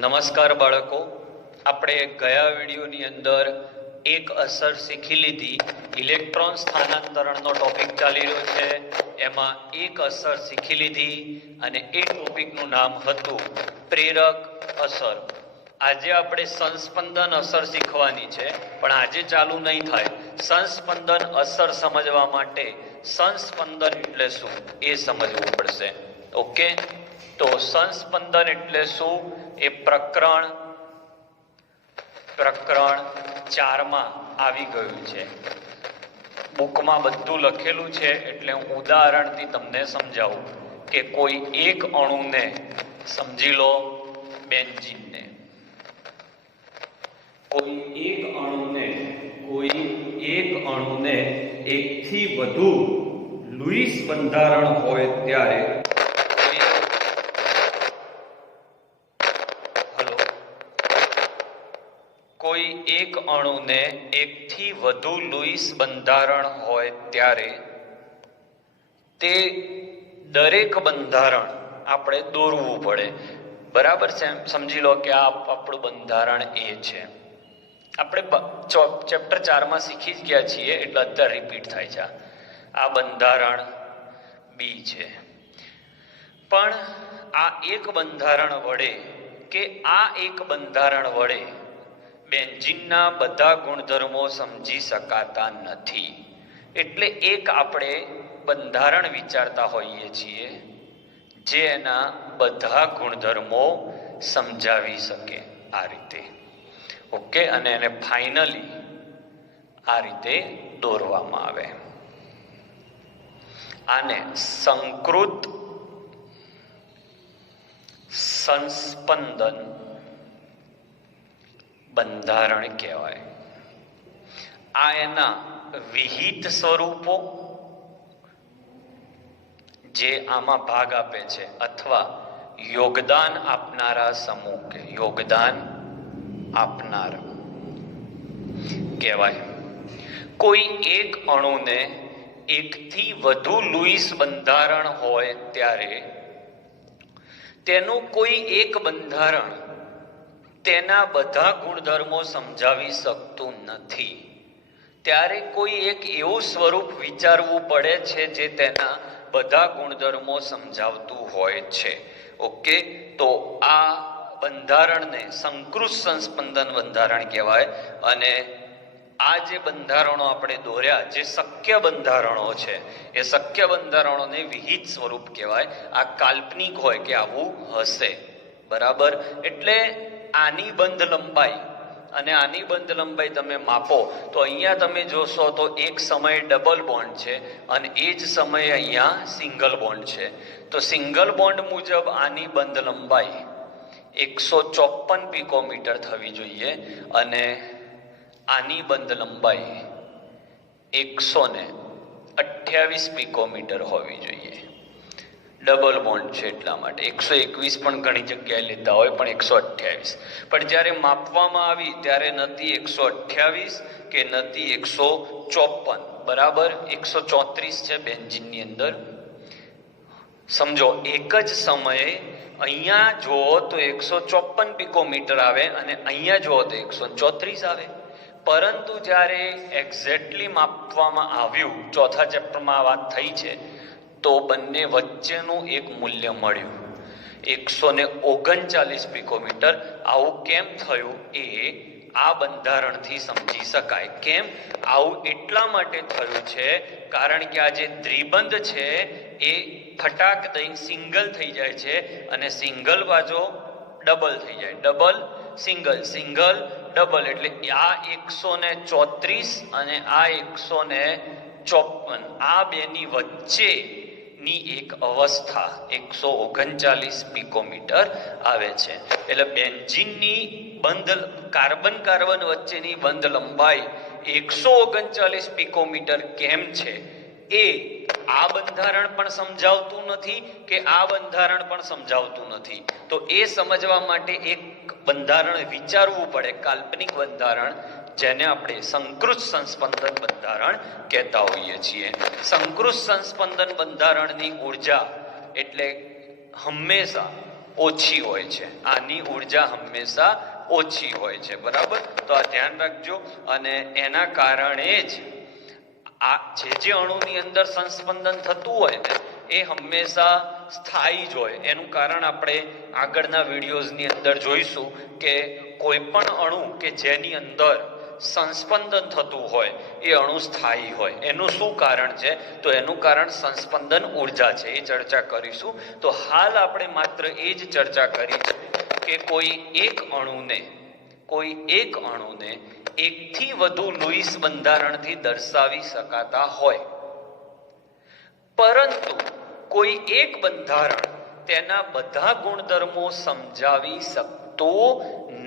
નમસ્કાર બાળકો, આપણે ગયા વિડીયોની અંદર એક અસર શીખી લીધી. ઇલેક્ટ્રોન સ્થાનાંતરણનો ટોપિક ચાલી રહ્યો છે, એમાં એક અસર શીખી લીધી અને એ ટોપિકનું નામ હતું પ્રેરક અસર. આજે આપણે સંસ્પંદન અસર શીખવાની છે, પણ આજે ચાલુ નહીં થાય. સંસ્પંદન અસર સમજવા માટે સંસ્પંદન એટલે શું એ સમજવું પડશે. ઓકે, તો સંસ્પંદન એટલે શું એ પ્રકરણ 4 આવી ગયું છે. બુકમાં બધું લખેલું છે, એટલે હું ઉદાહરણથી તમને સમજાવું કે કોઈ એક અણુને સમજી લો, બેન્ઝીનને. કોઈ એક અણુને એકથી વધુ લુઈસ બંધારણ હોય ત્યારે કોઈ એક અણુને એકથી વધુ લુઈસ બંધારણ હોય ત્યારે તે દરેક બંધારણ આપણે દોરવું પડે. બરાબર છે? સમજી લો કે આ આપણું બંધારણ એ છે. આપણે ચેપ્ટર 4 શીખી જ ગયા છીએ, એટલે અત્યારે રિપીટ થાય છે. આ બંધારણ બી છે. પણ આ એક બંધારણ વડે બેન્ઝીનના બધા ગુણધર્મો સમજી શકાતા નથી. એટલે એક આપણે બંધારણ વિચારતા હોઈએ છીએ જે એના બધા ગુણધર્મો સમજાવી શકે આ રીતે. ઓકે, અને એને ફાઇનલી આ રીતે દોરવામાં આવે. આને સંકૃત સંસ્પંદન બંધારણ કહેવાય. આ એના વિહિત સ્વરૂપો જે આમાં ભાગ આપે છે, અથવા યોગદાન આપનારા સમૂહ કે યોગદાન આપનાર કહેવાય. કોઈ એક અણુને એકથી વધુ લુઈસ બંધારણ હોય ત્યારે તેનું કોઈ એક બંધારણ તેના બધા ગુણધર્મો સમજાવી શકતું નથી. ત્યારે કોઈ એક એવું સ્વરૂપ વિચારવું પડે છે જે તેના બધા ગુણધર્મો સમજાવતું હોય છે. ઓકે, તો આ બંધારણને સંકૃત સંસ્પંદન બંધારણ કહેવાય. અને આ જે બંધારણો આપણે દોર્યા, જે શક્ય બંધારણો છે, એ શક્ય બંધારણોને વિહિત સ્વરૂપ કહેવાય. આ કાલ્પનિક હોય કે આવું હશે. બરાબર? એટલે આની બંધ લંબાઈ અને આની બંધ લંબાઈ તમે માપો તો અહીંયા તમે જોશો તો એક સમયે ડબલ બોન્ડ છે અને એ જ સમયે અહીંયા સિંગલ બોન્ડ છે. તો સિંગલ બોન્ડ મુજબ આની બંધ લંબાઈ 154 પિકોમીટર થવી જોઈએ અને આની બંધ લંબાઈ 128 પિકોમીટર હોવી જોઈએ. ડબલ બોન્ડ છે એટલા માટે 121 પણ ઘણી જગ્યાએ લેતા હોય, પણ 128. પણ જ્યારે માપવામાં આવી ત્યારે નથી 128 કે નથી 154. બરાબર? 134 છે બેન્ઝીનની અંદર. સમજો, એક જ સમયે અહીંયા જુઓ તો 154 પિકોમીટર આવે અને અહીંયા જુઓ તો 134 આવે. પરંતુ જ્યારે એક્ઝેક્ટલી માપવામાં આવ્યું, ચોથા ચેપ્ટરમાં આ વાત થઈ છે, તો બંને વચ્ચેનું એક મૂલ્ય મળ્યું 139 પિકોમીટર. આવું કેમ થયું એ આ બંધારણથી સમજી શકાય. કેમ આવું? એટલા માટે થયું છે કારણ કે આ જે દ્વિબંધ છે એ ફટાક દઈને સિંગલ થઈ જાય છે અને સિંગલ બાજુ ડબલ થઈ જાય. ડબલ સિંગલ, સિંગલ ડબલ, એટલે આ 134 અને આ 154, આ બેની વચ્ચે ની એક અવસ્થા 139 પિકોમીટર આવે છે. એટલે બેન્ઝીનની કાર્બન વચ્ચેની બંધ લંબાઈ 139 પિકોમીટર કેમ છે એ આ બંધારણ પણ સમજાવતું નથી કે આ બંધારણ પણ સમજાવતું નથી. તો એ સમજવા માટે એક બંધારણ વિચારવું પડે, કાલ્પનિક બંધારણ, જેને આપણે સંકૃત સંસ્પંદન બંધારણ કહેતા હોઈએ છીએ. સંકૃત સંસ્પંદન બંધારણની ઉર્જા એટલે હંમેશા ઓછી હોય છે, આની ઉર્જા હંમેશા ઓછી હોય છે, બરાબર? તો આ ધ્યાન રાખજો. અને એના કારણે જ આ જે અણુની અંદર સંસ્પંદન થતું હોય ને એ હંમેશા સ્થાયી જ હોય. એનું કારણ આપણે આગળના વિડીયોઝની અંદર જોઈશું કે કોઈ પણ અણુ કે જેની અંદર સંસ્પંદન થતું હોય એ અણુ સ્થાયી હોય. એનું શું કારણ છે? તો એનું કારણ સંસ્પંદન ઉર્જા છે, એ ચર્ચા કરીશું. તો હાલ આપણે માત્ર એ જ ચર્ચા કરી છે કે કોઈ એક અણુને એકથી વધુ લુઈસ બંધારણથી દર્શાવી શકાતા હોય, પરંતુ કોઈ એક બંધારણ તેના બધા ગુણધર્મો સમજાવી શકતું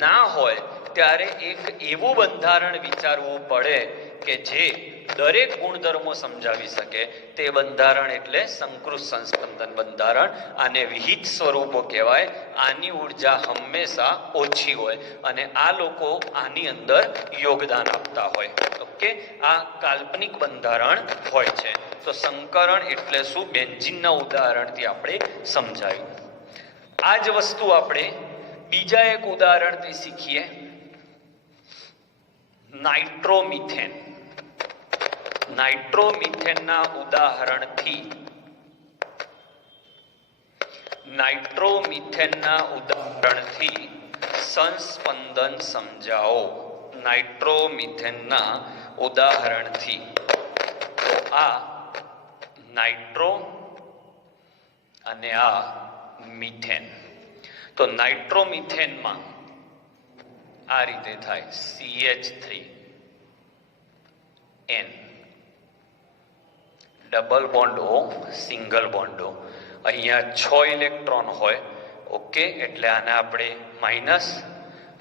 ના હોય, ત્યારે એક એવું બંધારણ વિચારવું પડે કે જે દરેક ગુણધર્મો સમજાવી શકે. તે બંધારણ એટલે સંકૃત સંસ્પંદન બંધારણ. આને વિહિત સ્વરૂપો કહેવાય. આની ઉર્જા હંમેશા ઓછી હોય અને આ લોકો આની અંદર યોગદાન આપતા હોય. ઓકે, આ કાલ્પનિક બંધારણ હોય છે. તો સંકરણ એટલે શું? બેન્ઝીનના ઉદાહરણથી આપણે સમજાયું. આ જ વસ્તુ આપણે બીજા એક ઉદાહરણથી શીખીએ. નાઇટ્રોમિથેનના ઉદાહરણથી સંસ્પંદન સમજાવો. નાઇટ્રોમિથેનના ઉદાહરણથી. તો આ નાઇટ્રો અને આ મિથેન. તો નાઇટ્રોમિથેનમાં આ રીતે થાય CH3N double bond O single bond O. અહીંયા 6 ઇલેક્ટ્રોન હોય. ઓકે, એટલે આને આપણે માઇનસ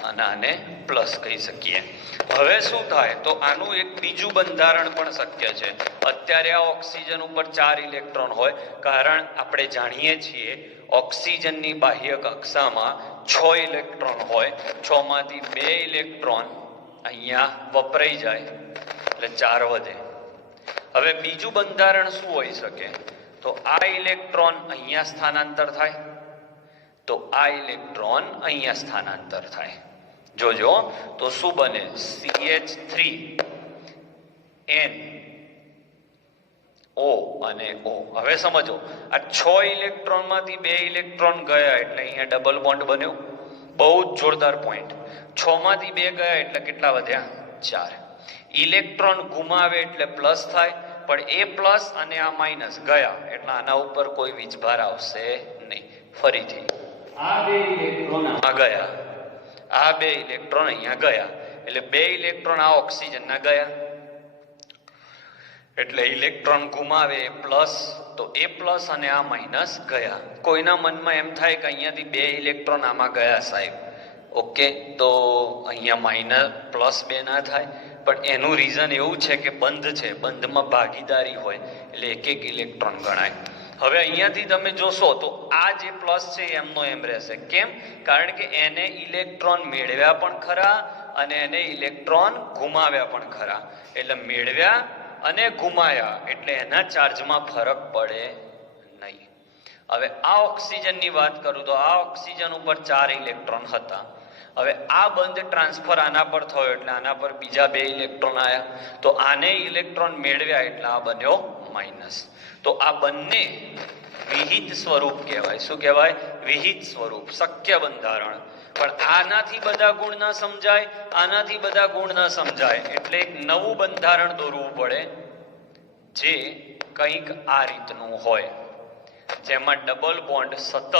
અને આને પ્લસ કહી શકીએ. હવે શું થાય? તો આનું એક બીજું બંધારણ પણ શક્ય છે. અત્યારે આ ઓક્સિજન ઉપર 4 ઇલેક્ટ્રોન હોય, કારણ આપણે જાણીએ છીએ ઓક્સિજનની બાહ્ય કક્ષામાં 6 ઇલેક્ટ્રોન હોય. 6 માંથી 2 ઇલેક્ટ્રોન અહીંયા વપરાઈ જાય એટલે 4 વધે. હવે બીજું બંધારણ શું હોઈ શકે? તો આ ઇલેક્ટ્રોન અહીંયા સ્થાનાંતર થાય, તો આ ઇલેક્ટ્રોન અહીંયા સ્થાનાંતર થાય. જોજો તો શું બને? CH3N O અને O. હવે સમજો, આ 6 ઇલેક્ટ્રોન માંથી 2 ઇલેક્ટ્રોન ગયા એટલે અહીંયા ડબલ બોન્ડ બન્યો. બહુ જ જોરદાર પોઈન્ટ. 6 માંથી 2 ગયા એટલે કેટલા વધ્યા? 4. ઇલેક્ટ્રોન ગુમાવે એટલે પ્લસ થાય, પણ એ પ્લસ અને આ માઇનસ ગયા એટલે આના ઉપર કોઈ વીજભાર આવશે નહીં. ફરીથી આ 2 ઇલેક્ટ્રોન આમાં ગયા, આ 2 ઇલેક્ટ્રોન અહીંયા ગયા એટલે 2 ઇલેક્ટ્રોન આ ઓક્સિજનના ગયા. એટલે ઇલેક્ટ્રોન ગુમાવે પ્લસ, તો એ પ્લસ અને આ માઇનસ ગયા. કોઈના મનમાં એમ થાય કે અહીંયાથી 2 ઇલેક્ટ્રોન આમાં ગયા સાહેબ. ઓકે, તો અહીંયા માઇનસ પ્લસ 2 ના થાય, પણ એનું રીઝન એવું છે કે બંધ છે, બંધમાં ભાગીદારી હોય એટલે એક ઇલેક્ટ્રોન ગણાય. હવે અહીંયાથી તમે જોશો તો આ જે પ્લસ છે એમનો એમ રહેશે. કેમ? કારણ કે એને ઇલેક્ટ્રોન મેળવ્યા પણ ખરા અને એને ઇલેક્ટ્રોન ગુમાવ્યા પણ ખરા. એટલે મેળવ્યા અને ગુમાયા એટલે એના ચાર્જમાં ફરક પડે નહીં. હવે આ ઓક્સિજનની વાત કરું તો આ ઓક્સિજન ઉપર 4 ઇલેક્ટ્રોન હતા. હવે આ બંધ ટ્રાન્સફર આના પર થયો એટલે આના પર બીજા 2 ઇલેક્ટ્રોન આવ્યા, તો આને ઇલેક્ટ્રોન મેળવ્યા એટલે આ બન્યો માઇનસ. તો આ બંને વિહિત સ્વરૂપ કહેવાય. શું કહેવાય? વિહિત સ્વરૂપ, શક્ય બંધારણ. પણ આનાથી બધા ગુણ ના સમજાય, આનાથી બધા ગુણ ના સમજાય, એટલે એક નવું બંધારણ દોરવું પડે જે કંઈક આ રીતનું હોય, જેમાં ડબલ બોન્ડ સતત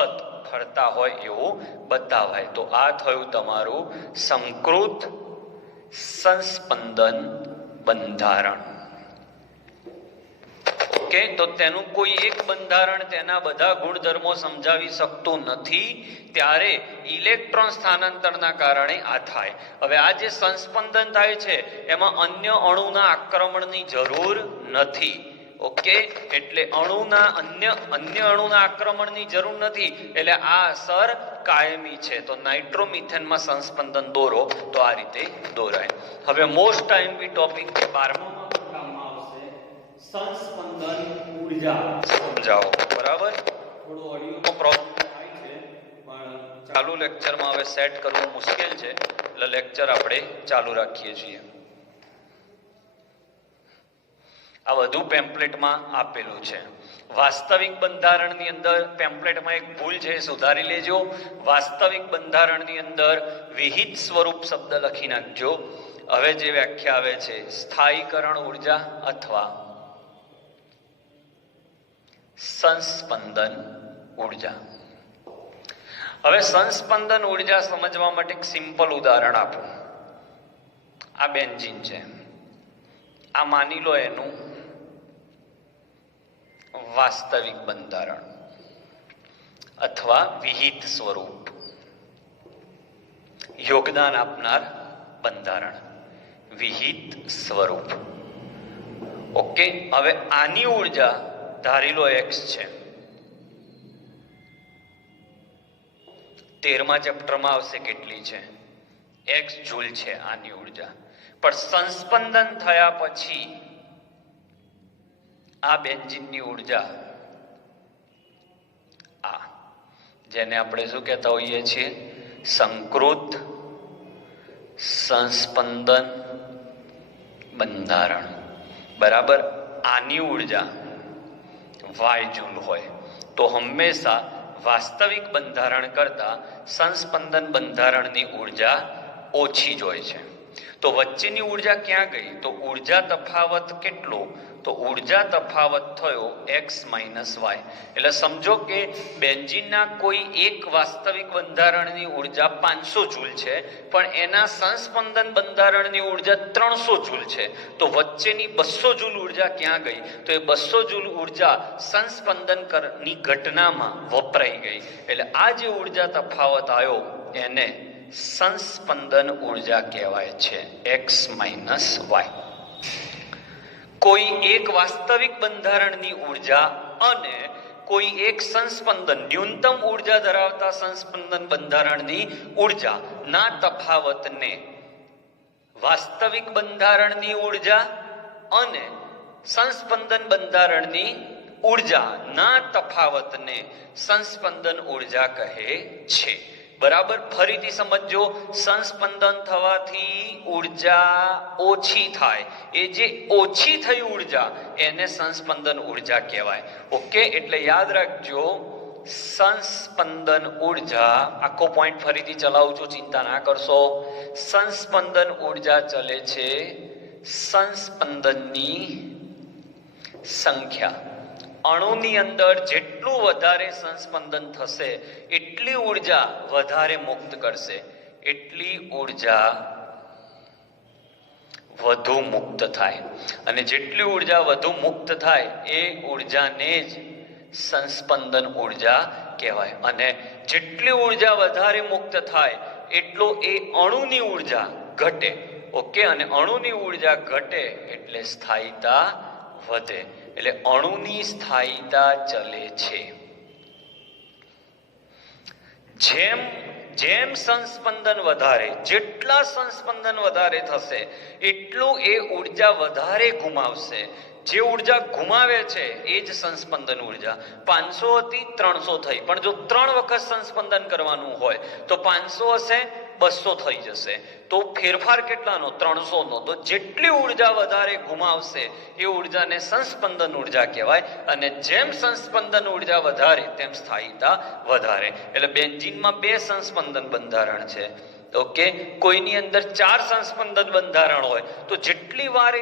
ફરતા હોય એવું બતાવાય. તો આ થયું તમારું સંકૃત સંસ્પંદન બંધારણ. ઓકે, તો તેનું કોઈ એક બંધારણ તેના બધા ગુણધર્મો સમજાવી શકતું નથી, ત્યારે ઇલેક્ટ્રોન સ્થાનાંતરના કારણે આ થાય. હવે આ જે સંસ્પંદન થાય છે એમાં અન્ય અણુના આક્રમણની જરૂર નથી. ઓકે, એટલે અન્ય અણુના આક્રમણની જરૂર નથી, એટલે આ અસર કાયમી છે. તો નાઇટ્રોમિથેનમાં સંસ્પંદન દોરો તો આ રીતે દોરાય. હવે મોસ્ટ ટાઈમલી ટોપિક 12માં કામમાં આવશે સંસ્પંદન ઉર્જા સમજાવો. બરાબર, થોડો ઓડિયોનો પ્રોબ્લેમ થાય છે પણ ચાલુ લેક્ચરમાં હવે સેટ કરવું મુશ્કેલ છે, એટલે લેક્ચર આપણે ચાલુ રાખીએ છીએ. આ બધું પેમ્પલેટમાં આપેલું છે. વાસ્તવિક બંધારણની અંદર પેમ્પલેટમાં એક ભૂલ છે, સુધારી લેજો. વાસ્તવિક બંધારણની અંદર વિહિત સ્વરૂપ શબ્દ લખી નાખજો. હવે જે વ્યાખ્યા આવે છે સ્થાયીકરણ ઉર્જા અથવા સંસ્પંદન ઉર્જા. હવે સંસ્પંદન ઉર્જા સમજવા માટે એક સિમ્પલ ઉદાહરણ આપું. આ બેન્ઝીન છે, આ માની લો એનું વાસ્તવિક બંધારણ અથવા વિહિત સ્વરૂપ, યોગદાન આપનાર બંધારણ, વિહિત સ્વરૂપ. ઓકે, હવે આની ઉર્જા ધારી લો x છે. 13મા ચેપ્ટરમાં આવશે કેટલી છે, x જૂલ છે આની ઉર્જા. પણ સંસ્પંદન થયા પછી આ બેન્ઝીનની ઉર્જા, આ જેને આપણે શું કહેતા હોઈએ છીએ, સંકૃત સંસ્પંદન બંધારણ, બરાબર. આની ઉર્જા y જૂલ હોય તો હંમેશા વાસ્તવિક બંધારણ કરતા સંસ્પંદન બંધારણની ઉર્જા ઓછી જ હોય છે. તો વચ્ચેની ઉર્જા ક્યાં ગઈ? તો ઉર્જા તફાવત કેટલો? તો ઉર્જા તફાવત થયો x માઇનસ y. એટલે સમજો કે બેન્ઝીનના કોઈ એક વાસ્તવિક બંધારણની ઉર્જા 500 જૂલ છે, પણ એના સંસ્પંદન બંધારણની ઉર્જા 300 જૂલ છે. તો વચ્ચેની 200 જૂલ ઉર્જા ક્યાં ગઈ? તો એ 200 જૂલ ઉર્જા સંસ્પંદનની ઘટનામાં વપરાઈ ગઈ. એટલે આ જે ઉર્જા તફાવત આવ્યો એને સંસ્પંદન ઉર્જા કહેવાય છે, x માઇનસ y. કોઈ એક વાસ્તવિક બંધારણની ઉર્જા અને કોઈ એક સંસ્પંદન ન્યૂનતમ ઉર્જા ધરાવતા સંસ્પંદન બંધારણની ઉર્જા ના તફાવતને વાસ્તવિક બંધારણની ઉર્જા અને સંસ્પંદન બંધારણની ઉર્જા ના તફાવતને સંસ્પંદન ઉર્જા કહે છે. બરાબર, ફરીથી સમજો. સંસ્પંદન થવાથી ઉર્જા ઓછી થાય, એ જે ઓછી થઈ ઉર્જા એને સંસ્પંદન ઉર્જા કહેવાય. ઓકે, એટલે યાદ રાખજો, સંસ્પંદન ઉર્જા, આખો પોઈન્ટ ફરીથી ચલાવું છું, ચિંતા ના કરશો. સંસ્પંદન ઉર્જા ચલે છે સંસ્પંદનની સંખ્યા. અણુની અંદર જેટલું વધારે સંસ્પંદન થશે એટલી ઉર્જા વધારે મુક્ત કરશે, એટલી ઉર્જા વધુ મુક્ત થાય. અને જેટલી ઉર્જા વધુ મુક્ત થાય એ ઉર્જાને જ સંસ્પંદન ઉર્જા કહેવાય. અને જેટલી ઉર્જા વધારે મુક્ત થાય એટલો એ અણુની ઉર્જા ઘટે. ઓકે, અને અણુની ઉર્જા ઘટે એટલે સ્થાયીતા વધે. એટલે અણુની સ્થાયીતા ચલે છે. જેમ જેમ સંસ્પંદન વધારે, જેટલા સંસ્પંદન વધારે થશે એટલું એ ઉર્જા વધારે ગુમાવશે. જે ઉર્જા ગુમાવે છે એ જ સંસ્પંદન ઉર્જા. 500 હતી 300 થઈ, પણ જો 3 વખત સંસ્પંદન કરવાનું હોય તો 500 હશે 200 થઈ જશે. તો ફેરફાર કેટલાનો? 300 નો. તો જેટલી ઉર્જા વધારે ગુમાવશે એ ઉર્જાને સંસ્પંદન ઉર્જા કહેવાય. અને જેમ સંસ્પંદન ઉર્જા વધારે તેમ સ્થાયીતા વધારે. એટલે બેન્ઝીનમાં 2 સંસ્પંદન બંધારણ છે. ઓકે, કોઈની અંદર 4 સંસ્પંદન બંધારણ હોય તો જેટલી વાર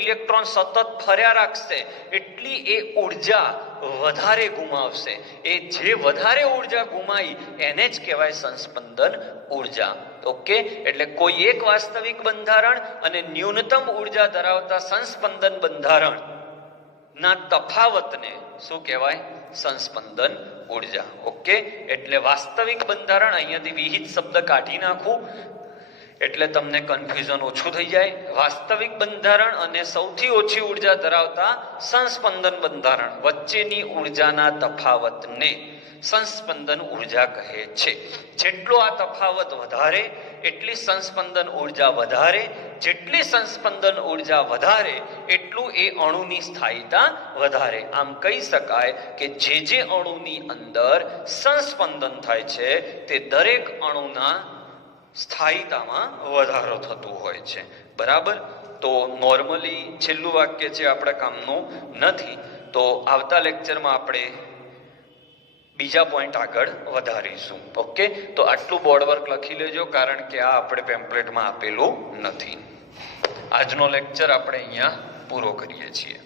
ઇલેક્ટ્રોન સતત ફર્યા રાખશે એટલી એ ઉર્જા વધારે ગુમાવશે. એ જે વધારે ઉર્જા ગુમાવી એને જ કહેવાય સંસ્પંદન ઉર્જા. ઓકે, એટલે કોઈ એક વાસ્તવિક બંધારણ અને ન્યૂનતમ ઉર્જા ધરાવતા સંસ્પંદન બંધારણ ના તફાવતને શું કહેવાય? સંસ્પંદન ઉર્જા. ઓકે, એટલે વાસ્તવિક બંધારણ, અહીંયાથી વિહિત શબ્દ કાઢી નાખું એટલે તમને કન્ફ્યુઝન ઓછું થઈ જાય. વાસ્તવિક બંધારણ અને સૌથી ઓછી ઉર્જા ધરાવતા સંસ્પંદન બંધારણ વચ્ચેની ઉર્જાના તફાવતને સંસ્પંદન ઉર્જા કહે છે. જેટલો આ તફાવત વધારે એટલી સંસ્પંદન ઉર્જા વધારે, જેટલી સંસ્પંદન ઉર્જા વધારે એટલું એ અણુની સ્થાયીતા વધારે. આમ કહી શકાય કે જે અણુની અંદર સંસ્પંદન થાય છે તે દરેક અણુના સ્થાયીતામાં વધારો થતું હોય છે. બરાબર. તો નોર્મલી છેલ્લું વાક્ય છે આપણા કામનું નથી, તો આવતા લેક્ચરમાં આપણે બીજા પોઈન્ટ આગળ વધારીશું. ઓકે, તો આટલું બોર્ડ વર્ક લખી લેજો, કારણ કે આ આપણે પેમ્પલેટમાં આપેલું નથી. આજનો લેક્ચર આપણે અહીંયા પૂરો કરીએ છીએ.